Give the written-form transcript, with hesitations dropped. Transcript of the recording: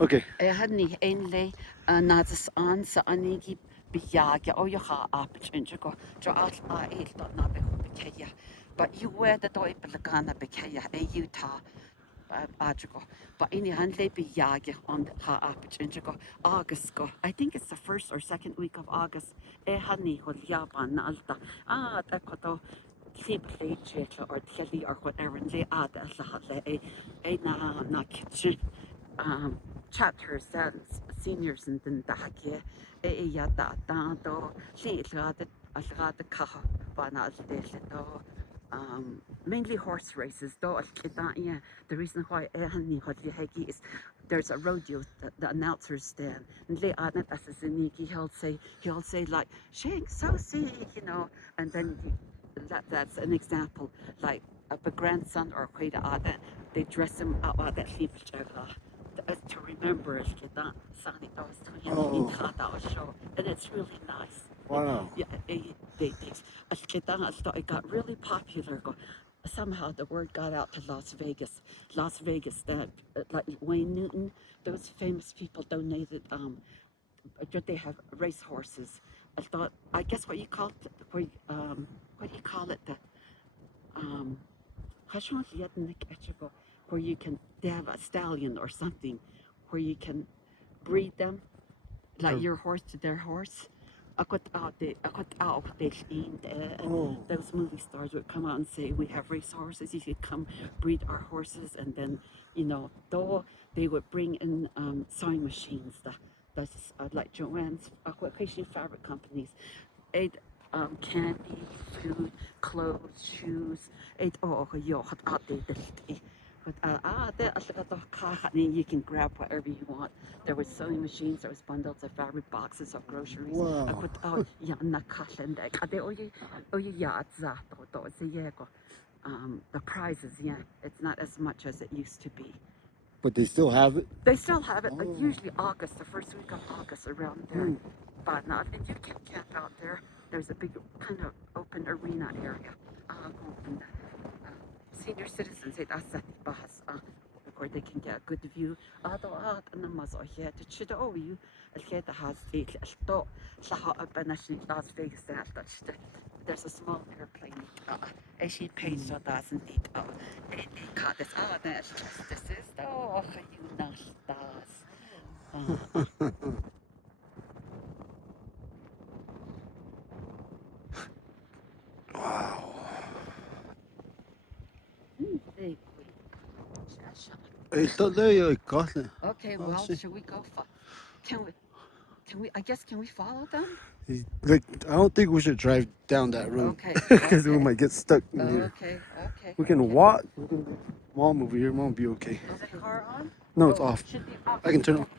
Okay. Hanni einlei nadas an sa anigi biyage o yaha apchinja go jo al a il dot na be bekeya. But you wear the doi belagana bekeya e Utah ajago. But ini hanlei biyage on ha apchinja go August go. I think it's the first or second week of August. E hanni hol yaban na alta. Da koto sleep late or telly or whatever and lay ada la e na kitchen chapters that seniors and then dahake e ya da do li lgada kaha bana do mainly horse races though yeah, the reason why ehani hodli hegi is there's a rodeo the announcers stand and le adnet as a ziniki he'll say like shank so see and then that's an example like a grandson or quite they dress him out that to remember Oh, show and it's really nice. wow. Yeah, it got really popular. Somehow the word got out to Las Vegas. Las Vegas, that like Wayne Newton, those famous people donated. They have race horses. I guess what you call it, what do you call it? The um, where you can they have a stallion or something, where you can breed them like your horse to their horse. Oh, Those movie stars would come out and say, "We have race horses. You should come breed our horses." And then, though they would bring in sewing machines, that's like Joanne's Haitian fabric companies, it candy, food, clothes, shoes. It you can grab whatever you want. There was sewing machines, there was bundles of fabric, boxes of groceries. wow. The prizes, yeah, it's not as much as it used to be. But they still have it? They still have it, Oh. usually August, the first week of August around there. Hmm. But not, and you can camp out there. There's a big kind of open arena area. Senior citizens, where they can get a good view. Las Vegas, there's a small airplane. She pays for that and this is Wow. Okay, well, should we go? Can we? I guess can we follow them? Like, I don't think we should drive down that road. Okay. Because we might get stuck in here. Okay. We can walk. Mom over here. Mom will be okay. Is the car on? No, it's off. Should be off. I can turn it off.